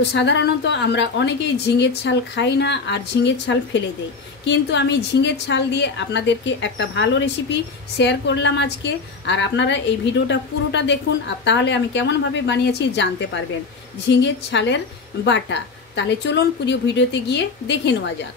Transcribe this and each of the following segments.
তো সাধারণত আমরা অনেকেই ঝিঙের ছাল খাই না আর ঝিঙের ছাল ফেলে দেই, কিন্তু আমি ঝিঙের ছাল দিয়ে আপনাদেরকে একটা ভালো রেসিপি শেয়ার করলাম আজকে। আর আপনারা এই ভিডিওটা পুরোটা দেখুন, আর তাহলে আমি কেমনভাবে বানিয়েছি জানতে পারবেন ঝিঙের ছালের বাটা। তাহলে চলুন পুরো ভিডিওতে গিয়ে দেখে নেওয়া যাক।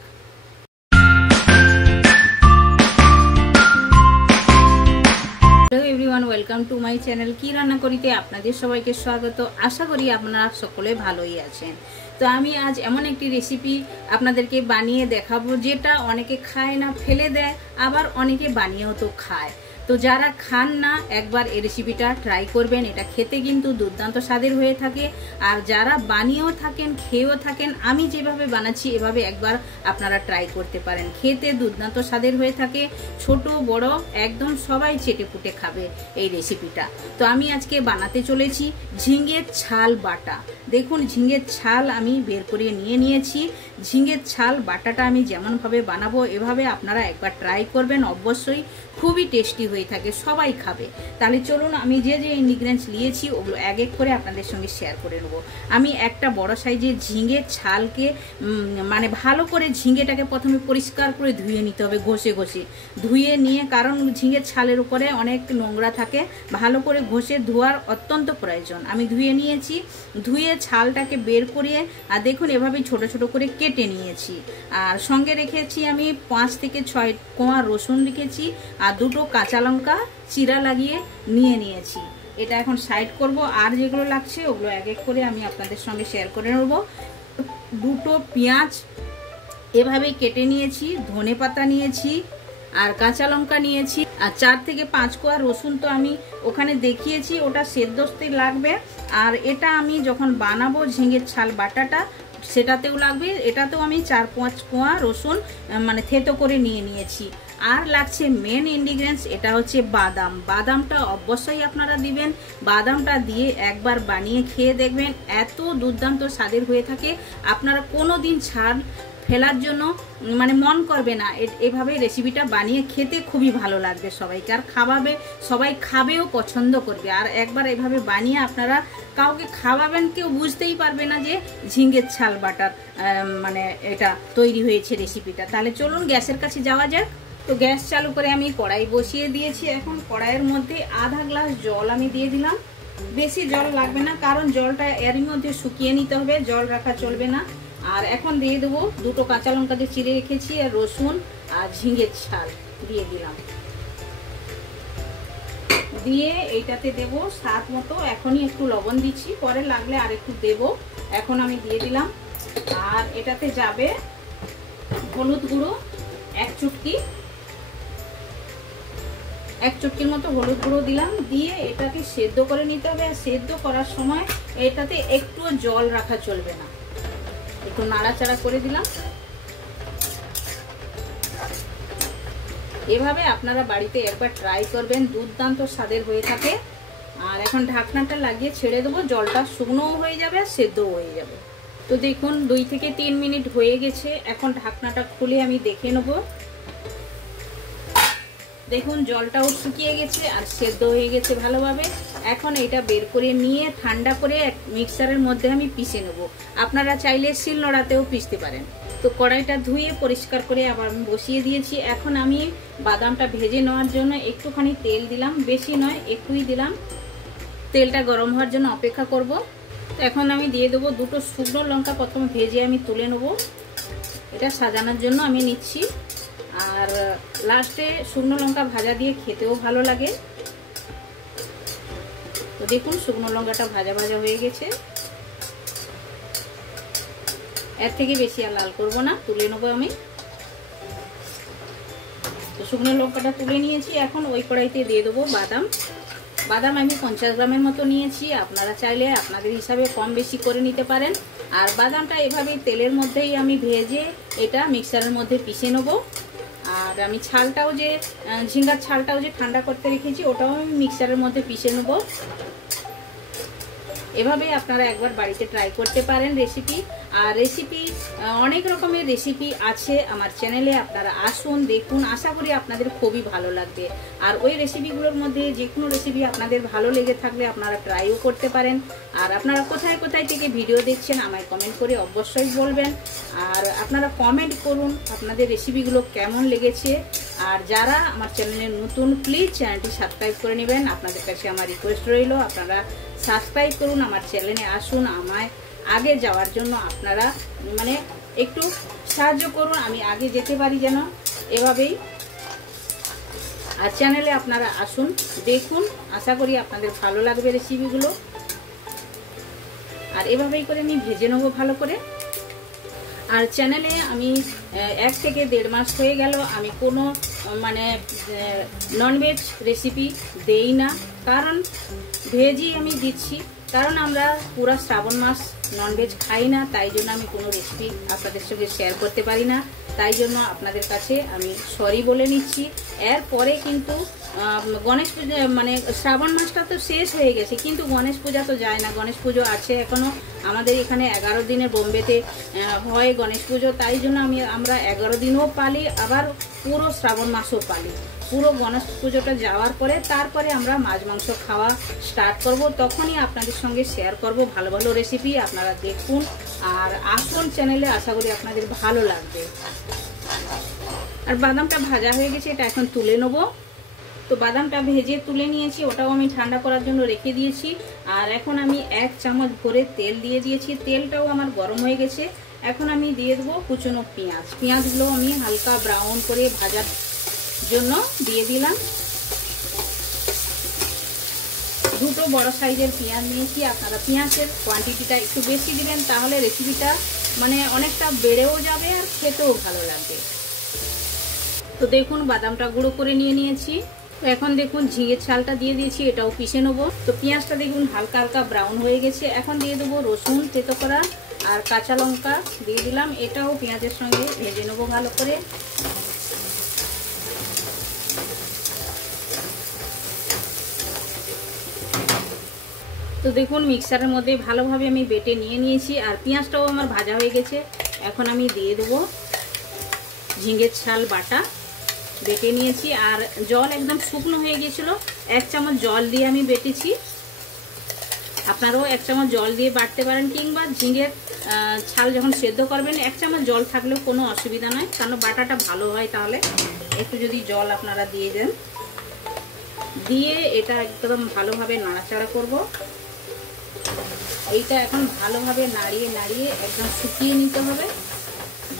Hello everyone, welcome to my channel. কি রান্না করিতে আপনাদের সবাইকে স্বাগত। আশা করি আপনারা সকলে ভালোই আছেন। তো আমি আজ এমন একটি রেসিপি আপনাদেরকে বানিয়ে দেখাবো যেটা অনেকে খায় না, ফেলে দেয়, আবার অনেকে বানিয়েও তো খায়। তো যারা খান না একবার এই রেসিপিটা ট্রাই করবেন, এটা খেতে কিন্তু দুর্দান্ত স্বাদের হয়ে থাকে। আর যারা বানিয়েও থাকেন, খেয়েও থাকেন, আমি যেভাবে বানাচ্ছি এভাবে একবার আপনারা ট্রাই করতে পারেন। খেতে দুর্দান্ত স্বাদের হয়ে থাকে, ছোট বড় একদম সবাই চেটে পুটে খাবে এই রেসিপিটা। তো আমি আজকে বানাতে চলেছি ঝিঙের ছাল বাটা। দেখুন ঝিঙের ছাল আমি বের করে নিয়েছি। ঝিঙের ছাল বাটাটা আমি যেমনভাবে বানাবো এভাবে আপনারা একবার ট্রাই করবেন, অবশ্যই খুবই টেস্টি হয়ে থাকে, সবাই খাবে। তাহলে চলুন আমি যে যে ইনগ্রিডিয়েন্টস নিয়েছি ওগুলো এক এক করে আপনাদের সঙ্গে শেয়ার করে নেবো। আমি একটা বড় সাইজের ঝিঙের ছালকে মানে ভালো করে ঝিঙেটাকে প্রথমে পরিষ্কার করে ধুয়ে নিতে হবে, ঘষে ধুয়ে নিয়ে, কারণ ঝিঙের ছালের উপরে অনেক নোংরা থাকে, ভালো করে ঘষে ধোয়ার অত্যন্ত প্রয়োজন। আমি ধুয়ে নিয়েছি, ধুয়ে ছালটাকে বের করিয়ে আর দেখুন এভাবে ছোট ছোট করে কেটে নিয়েছি। আর সঙ্গে রেখেছি আমি 5 থেকে 6 কোয়া রসুন রেখেছি, আর 2টো কাঁচা লঙ্কা চিরা লাগিয়ে নিয়েছি। এটা এখন সাইড করব। আর যেগুলো লাগছে ওগুলো এক এক করে আমি আপনাদের সঙ্গে শেয়ার করে নেব। 2টো পেঁয়াজ এভাবেই কেটে নিয়েছি, ধনে পাতা নিয়েছি, আর কাঁচা লঙ্কা নিয়েছি, আর 4 থেকে 5 কোয়া রসুন তো আমি ওখানে দেখিয়েছি, ওটা সেদ্ধতে লাগবে। আর এটা আমি যখন বানাবো ঝিঙের ছাল বাটাটা সেটাতেও লাগবে, এটাতেও আমি 4-5 কোয়া রসুন মানে থেতো করে নিয়েছি। আর লাগছে মেন ইনগ্রিডিয়েন্টস, এটা হচ্ছে বাদাম। বাদামটা অবশ্যই আপনারা দিবেন। বাদামটা দিয়ে একবার বানিয়ে খেয়ে দেখবেন, এত দুর্দান্ত স্বাদের হয়ে থাকে, আপনারা কোনো দিন ছাড় ফেলার জন্য মানে মন করবে না। এভাবে রেসিপিটা বানিয়ে খেতে খুবই ভালো লাগবে সবাইকে, আর সবাই খাবেও, পছন্দ করবে। আর একবার এভাবে বানিয়ে আপনারা কাউকে খাওয়াবেন, কেউ বুঝতেই পারবে না যে ঝিঙের ছাল বাটার মানে এটা তৈরি হয়েছে রেসিপিটা। তাহলে চলুন গ্যাসের কাছে যাওয়া যাক। তো গ্যাস চালু করে আমি কড়াই বসিয়ে দিয়েছি। এখন কড়াইয়ের মধ্যে আধা গ্লাস জল আমি দিয়ে দিলাম। বেশি জল লাগবে না, কারণ জলটা এরই মধ্যে শুকিয়ে নিতে হবে, জল রাখা চলবে না। আর এখন দিয়ে দেবো 2টো কাঁচা লঙ্কা দিয়ে চিড়ে রেখেছি, আর রসুন আর ঝিঙের ছাল দিয়ে দিলাম। দিয়ে এইটাতে দেবো স্বাদ মতো, এখনই একটু লবণ দিচ্ছি, পরে লাগলে আর একটু দেবো। এখন আমি দিয়ে দিলাম। আর এটাতে যাবে হলুদ গুঁড়ো 1 চুটকির মতো হলুদ গুঁড়ো দিলাম। দিয়ে এটাকে সেদ্ধ করে নিতে হবে। আর সেদ্ধ করার সময় এটাতে একটু জল রাখা চলবে না, একটু নাড়াচাড়া করে দিলাম। এভাবে আপনারা বাড়িতে একবার ট্রাই করবেন, দুর্দান্ত স্বাদের হয়ে থাকে। আর এখন ঢাকনাটা লাগিয়ে ছেড়ে দেবো, জলটা শুকনোও হয়ে যাবে আর সেদ্ধও হয়ে যাবে। তো দেখুন 2 থেকে 3 মিনিট হয়ে গেছে। এখন ঢাকনাটা খুলে আমি দেখে নেব। দেখুন জলটাও শুকিয়ে গেছে আর সেদ্ধ হয়ে গেছে ভালোভাবে। এখন এটা বের করে নিয়ে ঠান্ডা করে মিক্সারের মধ্যে আমি পিষে নেব। আপনারা চাইলে শিলনোড়াতেও পিষতে পারেন। তো কড়াইটা ধুয়ে পরিষ্কার করে আবার আমি বসিয়ে দিয়েছি। এখন আমি বাদামটা ভেজে নেওয়ার জন্য একটুখানি তেল দিলাম, বেশি নয় একটুই দিলাম। তেলটা গরম হওয়ার জন্য অপেক্ষা করব। তো এখন আমি দিয়ে দেবো 2টো শুকনো লঙ্কা, প্রথমে ভেজে আমি তুলে নেব, এটা সাজানোর জন্য আমি নিচ্ছি। আর লাস্টে শুকনো লঙ্কা ভাজা দিয়ে খেতেও ভালো লাগে। তো দেখুন শুকনো লঙ্কাটা ভাজা হয়ে গেছে। এর থেকে বেশি আর লাল করবো না, তুলে নেবো আমি। তো শুকনো লঙ্কাটা তুলে নিয়েছি। এখন ওই কড়াইতে দিয়ে দেবো বাদাম আমি 50 গ্রামের মতো নিয়েছি। আপনারা চাইলে আপনাদের হিসাবে কম বেশি করে নিতে পারেন। আর বাদামটা এভাবেই তেলের মধ্যেই আমি ভেজে এটা মিক্সারের মধ্যে পিষে নেবো। আর আমি ছালটাও যে ঝিঙ্গার ছালটাও যে ঠান্ডা করতে রেখেছি ওটাও আমি মিক্সারের মধ্যে পিষে নেব। এভাবে আপনারা একবার বাড়িতে ট্রাই করতে পারেন রেসিপি। আর রেসিপি অনেক রকমের রেসিপি আছে আমার চ্যানেলে, আপনারা আসুন দেখুন, আশা করি আপনাদের খুবই ভালো লাগবে। আর ওই রেসিপিগুলোর মধ্যে যে কোনো রেসিপি আপনাদের ভালো লেগে থাকলে আপনারা ট্রাইও করতে পারেন। আর আপনারা কোথায় কোথায় থেকে ভিডিও দেখছেন আমায় কমেন্ট করে অবশ্যই বলবেন। আর আপনারা কমেন্ট করুন আপনাদের রেসিপিগুলো কেমন লেগেছে। আর যারা আমার চ্যানেলে নতুন প্লিজ চ্যানেলটি সাবস্ক্রাইব করে নেবেন, আপনাদের কাছে আমার রিকোয়েস্ট রইল আপনারা সাবস্ক্রাইব করুন, আমার চ্যানেলে আসুন, আমায় আগে যাওয়ার জন্য আপনারা মানে একটু সাহায্য করুন, আমি আগে যেতে পারি যেন এভাবেই। আর চ্যানেলে আপনারা আসুন দেখুন, আশা করি আপনাদের ভালো লাগবে রেসিপিগুলো। আর এভাবেই করে আমি ভেজে নেবো ভালো করে। আর চ্যানেলে আমি 1 থেকে 1.5 মাস হয়ে গেল আমি কোনো মানে ননভেজ রেসিপি দেই না, কারণ ভেজই আমি দিচ্ছি। কারণ আমরা পুরো শ্রাবণ মাস ননভেজ খাই না, তাই জন্য আমি কোনো রেসিপি আপনাদের সঙ্গে শেয়ার করতে পারি না। তাই জন্য আপনাদের কাছে আমি সরি বলে নিচ্ছি। এরপরে কিন্তু গণেশ পূজা মানে শ্রাবণ মাসটা তো শেষ হয়ে গেছে, কিন্তু গণেশ পূজা তো যায় না, গণেশ পুজো আছে এখনও আমাদের এখানে 11 দিনে বোম্বেতে হয় গণেশ পুজো। তাই জন্য আমরা 11 দিনও পালি, আবার পুরো শ্রাবণ মাসও পালি। পুরো গণেশ পুজোটা যাওয়ার পরে তারপরে আমরা মাছ মাংস খাওয়া স্টার্ট করব, তখনই আপনাদের সঙ্গে শেয়ার করব ভালো ভালো রেসিপি। আপনারা দেখুন আর আসুন চ্যানেলে, আশা করি আপনাদের ভালো লাগবে। আর বাদামটা ভাজা হয়ে গেছে, এটা এখন তুলে নেব। তো বাদামটা ভেজে তুলে নিয়েছি, ওটাও আমি ঠান্ডা করার জন্য রেখে দিয়েছি। আর এখন আমি 1 চামচ ভরে তেল দিয়ে দিয়েছি, তেলটাও আমার গরম হয়ে গেছে। এখন আমি দিয়ে দেবো কুচনো পেঁয়াজ। পেঁয়াজগুলো আমি হালকা ব্রাউন করে ভাজার জন্য দিয়ে দিলাম। 2টো বড় সাইজের পেঁয়াজ নিয়েছি। আপনারা পেঁয়াজের কোয়ান্টিটিটা একটু বেশি দিবেন, তাহলে রেসিপিটা মানে অনেকটা বেড়েও যাবে আর খেতেও ভালো লাগবে। তো দেখুন বাদামটা গুঁড়ো করে নিয়েছি। এখন দেখুন ঝিঙের ছালটা দিয়ে দিয়েছি, এটাও পিষে নেবো। তো পেঁয়াজটা দেখুন হালকা হালকা ব্রাউন হয়ে গেছে। এখন দিয়ে দেবো রসুন থেতো করা আর কাঁচা লঙ্কা দিয়ে দিলাম, এটাও পেঁয়াজের সঙ্গে ভেজে নেবো ভালো করে। তো দেখুন মিক্সারের মধ্যে ভালোভাবে আমি বেটে নিয়েছি। আর পেঁয়াজটাও আমার ভাজা হয়ে গেছে। এখন আমি দিয়ে দেবো ঝিঙের ছাল বাটা, বেটে নিয়েছি। আর জল একদম শুকনো হয়ে গিয়েছিল, 1 চামচ জল দিয়ে আমি বেটেছি। আপনারাও 1 চামচ জল দিয়ে বাটতে পারেন, কিংবা ঝিঙের ছাল যখন সেদ্ধ করবেন 1 চামচ জল থাকলেও কোনো অসুবিধা নয়, কারণ বাটাটা ভালো হয়। তাহলে একটু যদি জল আপনারা দিয়ে দেন, দিয়ে এটা একদম ভালোভাবে নাড়াচাড়া করব। এইটা এখন ভালোভাবে নাড়িয়ে নাড়িয়ে একদম শুকিয়ে নিতে হবে।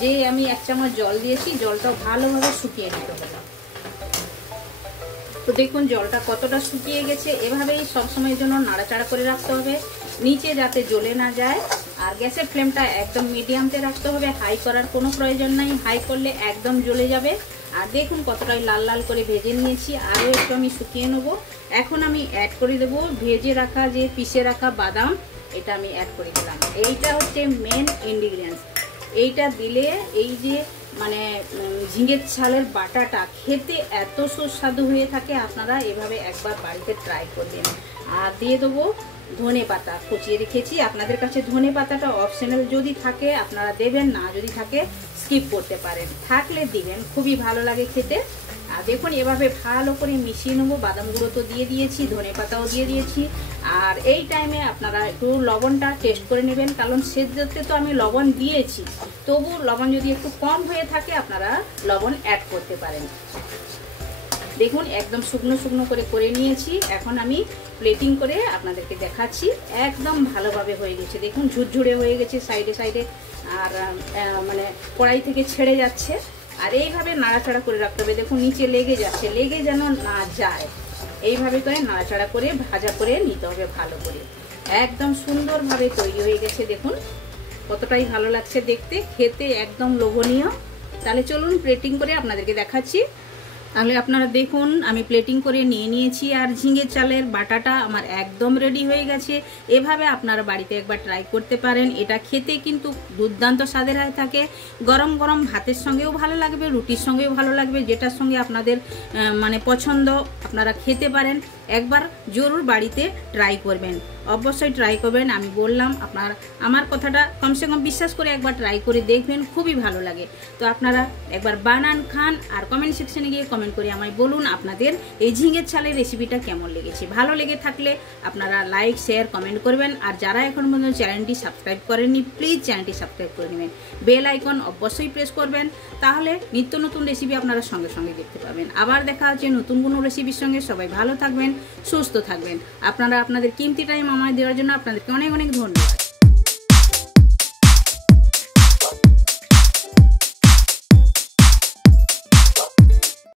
যে আমি 1 চামচ জল দিয়েছি, জলটাও ভালোভাবে শুকিয়ে নিতে হবে। তো দেখুন জলটা কতটা শুকিয়ে গেছে। এভাবেই সবসময়ের জন্য নাড়াচাড়া করে রাখতে হবে, নিচে যাতে জ্বলে না যায়। আর গ্যাসের ফ্লেমটা একদম মিডিয়ামতে রাখতে হবে, হাই করার কোনো প্রয়োজন নাই, হাই করলে একদম জ্বলে যাবে। আর দেখুন কতটাই লাল লাল করে ভেজে নিয়েছি, আরও একটু আমি শুকিয়ে নেব। এখন আমি অ্যাড করে দেবো ভেজে রাখা যে পিষে রাখা বাদাম, এটা আমি অ্যাড করে দিলাম। এইটা হচ্ছে মেন ইনগ্রিডিয়েন্টস। এইটা দিলে এই যে মানে ঝিঙের ছালের বাটাটা খেতে এত সুস্বাদু হয়ে থাকে, আপনারা এভাবে একবার বাড়িতে ট্রাই করবেন। আর দিয়ে দেবো ধনে পাতা কুচিয়ে রেখেছি। আপনাদের কাছে ধনে পাতাটা অপশনাল, যদি থাকে আপনারা দেবেন, না যদি থাকে স্কিপ করতে পারেন, থাকলে দিবেন, খুবই ভালো লাগে খেতে। আর দেখুন এভাবে ভালো করে মিশিয়ে নেবো। বাদাম গুঁড়ো তো দিয়ে দিয়েছি, ধনে পাতাও দিয়ে দিয়েছি। আর এই টাইমে আপনারা একটু লবণটা টেস্ট করে নেবেন, কারণ সেদ্ধতে তো আমি লবণ দিয়েছি, তবু লবণ যদি একটু কম হয়ে থাকে আপনারা লবণ অ্যাড করতে পারেন। দেখুন একদম শুকনো শুকনো করে নিয়েছি। এখন আমি প্লেটিং করে আপনাদেরকে দেখাচ্ছি। একদম ভালোভাবে হয়ে গেছে, দেখুন ঝুরঝুরে হয়ে গেছে সাইডে সাইডে, আর মানে কড়াই থেকে ছেড়ে যাচ্ছে। আর এইভাবে নাড়াচাড়া করে রাখতে হবে। দেখুন নিচে লেগে যাচ্ছে, লেগে যেন না যায়, এইভাবে করে নাড়াচাড়া করে ভাজা করে নিতে হবে ভালো করে। একদম সুন্দরভাবে তৈরি হয়ে গেছে। দেখুন কতটাই ভালো লাগছে দেখতে, খেতে একদম লোভনীয়। তাহলে চলুন প্লেটিং করে আপনাদেরকে দেখাচ্ছি। তাহলে আপনারা দেখুন আমি প্লেটিং করে নিয়েছি। আর ঝিঙের চালের বাটাটা আমার একদম রেডি হয়ে গেছে। এভাবে আপনারা বাড়িতে একবার ট্রাই করতে পারেন। এটা খেতে কিন্তু দুর্দান্ত স্বাদের হয়ে থাকে। গরম গরম ভাতের সঙ্গেও ভালো লাগবে, রুটির সঙ্গেও ভালো লাগবে, যেটার সঙ্গে আপনাদের মানে পছন্দ আপনারা খেতে পারেন। একবার জরুর বাড়িতে ট্রাই করবেন, অবশ্যই ট্রাই করবেন। আমি বললাম আমার কথাটা কমসে কম বিশ্বাস করে একবার ট্রাই করে দেখবেন, খুবই ভালো লাগে। তো আপনারা একবার বানান, খান, আর কমেন্ট সেকশনে গিয়ে কমেন্ট করে আমায় বলুন আপনাদের এই ঝিঙের ছালের রেসিপিটা কেমন লেগেছে। ভালো লেগে থাকলে আপনারা লাইক, শেয়ার, কমেন্ট করবেন। আর যারা এখন পর্যন্ত চ্যানেলটি সাবস্ক্রাইব করেননি, প্লিজ চ্যানেলটি সাবস্ক্রাইব করে নেবেন, বেল আইকন অবশ্যই প্রেস করবেন, তাহলে নিত্য নতুন রেসিপি আপনারা সঙ্গে সঙ্গে দেখতে পাবেন। আবার দেখা হচ্ছে নতুন কোনো রেসিপির সঙ্গে। সবাই ভালো থাকবেন, সুস্থ থাকবেন। আপনারা আপনাদের কিমতি টাইম আমায় দেওয়ার জন্য আপনাদেরকে অনেক অনেক ধন্যবাদ।